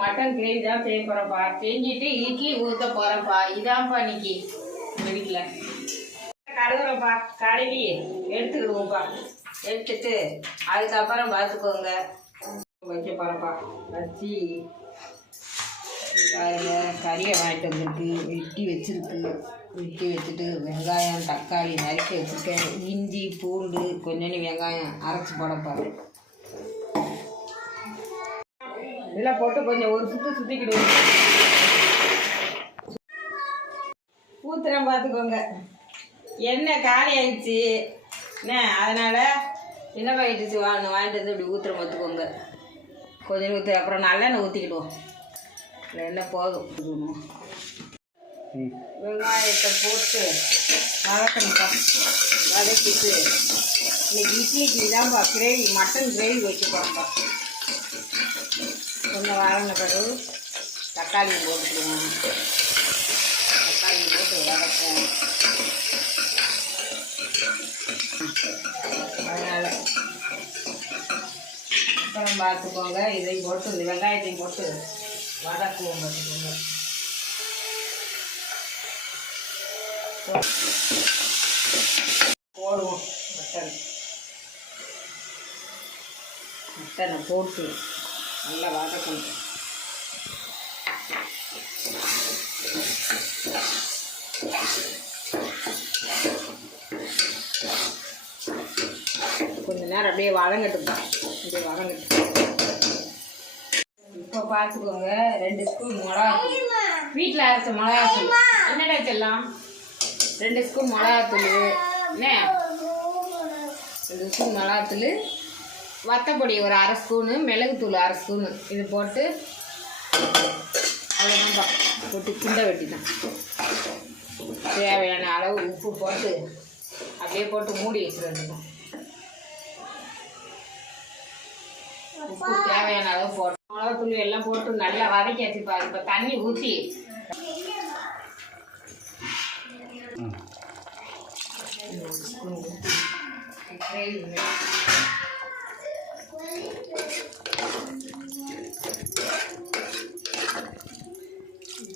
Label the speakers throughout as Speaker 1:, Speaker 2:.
Speaker 1: Mutton gravy தான் செய்ய போகிறேன்ப்பா செஞ்சுட்டு இட்லி ஊற்ற போகிறேன்ப்பா இதான்ப்பா இன்னைக்கு. வீட்டில் கழுவுறோம்ப்பா கழுவி எடுத்துக்கிடுவோம்ப்பா. எடுத்துட்டு அதுக்கப்புறம் பார்த்துக்கோங்க வைக்க போகிறேன்ப்பா வச்சு அதில் கறியை வாங்கிட்டு வந்துருக்கு. வெட்டி வச்சுருக்கு. வெட்டி வச்சுட்டு வெங்காயம் தக்காளி நறுக்கி வச்சுருக்கேன். இஞ்சி பூண்டு கொஞ்சோண்டு வெங்காயம் அரைச்சி போட போகிறேன் இதெல்லாம் போட்டு கொஞ்சம் ஒரு சுற்று சுற்றிக்கிடுவோம் ஊத்துறேன் பார்த்துக்கோங்க எண்ணெய் காலி ஆயிடுச்சு? என்ன அதனால் என்ன பாயிடுச்சு வாங்க வாங்கிட்டு வந்து இப்படி ஊற்றுற பார்த்துக்கோங்க கொஞ்சம் ஊற்றி அப்புறம் நல்லெண்ணெய் ஊற்றிக்கிடுவோம் எண்ணெய் போதும். வெங்காயத்தை போட்டு வதக்கணும்ப்பா வதக்கிட்டு இன்னைக்கு இட்லிக்கு இதான்ப்பா கிரேவி மட்டன் கிரேவி போகிறோம்ப்பா கொஞ்சம் வதங்கின பிறகு தக்காளி போட்டுக்குவோம் தக்காளி போட்டு வதக்குவோம். அதனால் அப்புறம் பார்த்துக்கோங்க இதையும் போட்டு இந்த வெங்காயத்தையும் போட்டு வதக்குவோம் பார்த்துக்கோங்க. போடுவோம் மட்டன். மட்டனை போட்டு நல்லா வதக்கணும் கொஞ்ச நேரம் அப்படியே வதங்கட்டும். அப்படியே வதங்கட்டு இப்போ பார்த்துக்கோங்க ரெண்டு ஸ்பூன் மிளகா வீட்டில் அரைச்ச மிளகா தூள். என்னடா செல்லாம்? ரெண்டு ஸ்பூன் மிளகா தூள். என்ன? ரெண்டு ஸ்பூன் மிளகா தூள். வத்தப்பொடி ஒரு அரை ஸ்பூனு மிளகுத்தூள் அரை ஸ்பூனு. இது போட்டு அவ்வளோதான்ப்பா போட்டு கிண்ட வெட்டி தான் தேவையான அளவு உப்பு போட்டு அப்படியே போட்டு மூடி வச்சிடணும் உப்பு தேவையான அளவு போட்டு மிளகாத்தூள் எல்லாம் போட்டு நல்லா வதக்கியாச்சு பாரு இப்போ தண்ணி ஊற்றி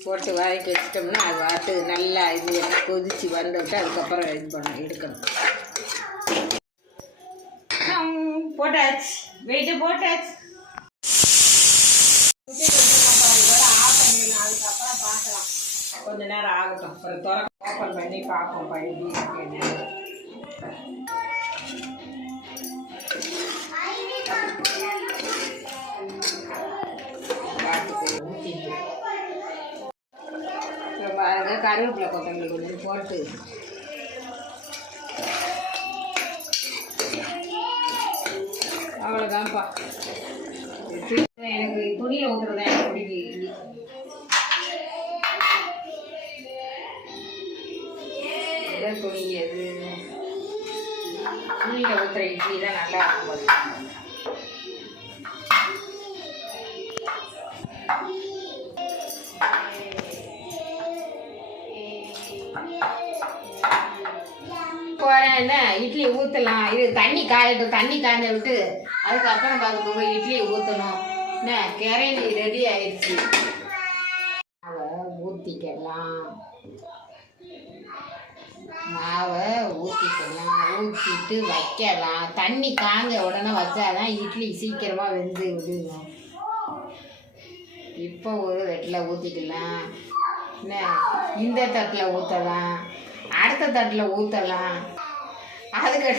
Speaker 1: போட்டு வதக்கி வச்சிட்டோம்னா அது வாட்டு நல்லா இது கொதிச்சு வந்துவிட்டு அதுக்கப்புறம் இது பண்ணணும் எடுக்கணும். போட்டாச்சு. வெயிட்டு போட்டாச்சு. அதுக்கப்புறம் பார்க்கலாம் கொஞ்ச நேரம் ஆகட்டும். அப்புறம் திறக்க ஓப்பன் பண்ணி பார்ப்போம். பண்ணி பாருங்க கருவேப்பிலை கொத்தமல்லி கொஞ்சம் போட்டு அவ்வளோதான்ப்பா எனக்கு துணியில் ஊற்றுறதா எனக்கு பிடிக்கும் இதான் துணி அது துணியில் ஊற்றுற இட்லி தான் நல்லா இருக்கும். போகிறேன் என்ன இட்லி ஊற்றலாம் இது தண்ணி காயட்டும். தண்ணி காய்ஞ்ச விட்டு அதுக்கப்புறம் பார்த்துக்கோங்க இட்லி ஊற்றணும் என்ன? கிரைணி ரெடி ஆயிடுச்சு. மாவை ஊற்றிக்கலாம் மாவை ஊற்றிக்கலாம் ஊற்றிட்டு வைக்கலாம். தண்ணி காஞ்ச உடனே வச்சாதான் இட்லி சீக்கிரமாக வெந்து விடுவோம் இப்போ ஒரு வெட்டில் ஊற்றிக்கலாம் என்ன? இந்த தட்டில் ஊற்றலாம் அடுத்த தட்டில் ஊற்றலாம் அதுக்கு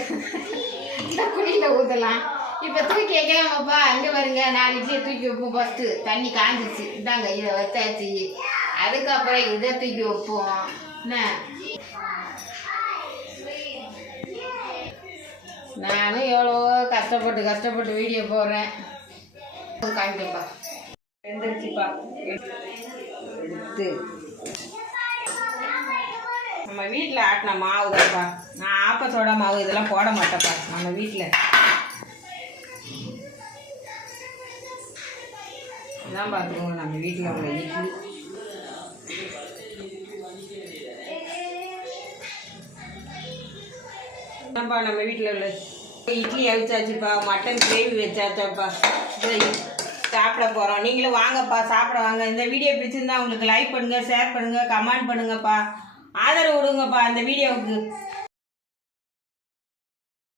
Speaker 1: இந்த குழியில் ஊற்றலாம் இப்போ தூக்கி வைக்கலாமாப்பா அங்கே வருங்க நாலு இட்லியை தூக்கி வைப்போம் ஃபஸ்ட்டு தண்ணி காஞ்சிச்சு இதாங்க இதை வச்சாச்சு. அதுக்கப்புறம் இதை தூக்கி வைப்போம். என்ன? நானும் எவ்வளோ கஷ்டப்பட்டு கஷ்டப்பட்டு வீடியோ போடுறேன். காமிப்பா வெந்துருச்சுப்பா எடுத்து. நம்ம வீட்டில் ஆட்டின மாவு தான்ப்பா. நான் ஆப்பத்தோட மாவு இதெல்லாம் போட மாட்டேப்பா நம்ம வீட்டில் இதான் பார்த்துக்கோங்க நம்ம வீட்டில் உள்ள இட்லி. என்னப்பா நம்ம வீட்டில் உள்ள இட்லி அவிச்சாச்சுப்பா மட்டன் கிரேவி வச்சாச்சாப்பா. சாப்பிட போகிறோம் நீங்களும் வாங்கப்பா சாப்பிட வாங்க. இந்த வீடியோ பிடிச்சிருந்தா உங்களுக்கு லைக் பண்ணுங்கள் ஷேர் பண்ணுங்கள் கமெண்ட் பண்ணுங்கப்பா. ஆதரவு விடுங்கப்பா அந்த வீடியோவுக்கு.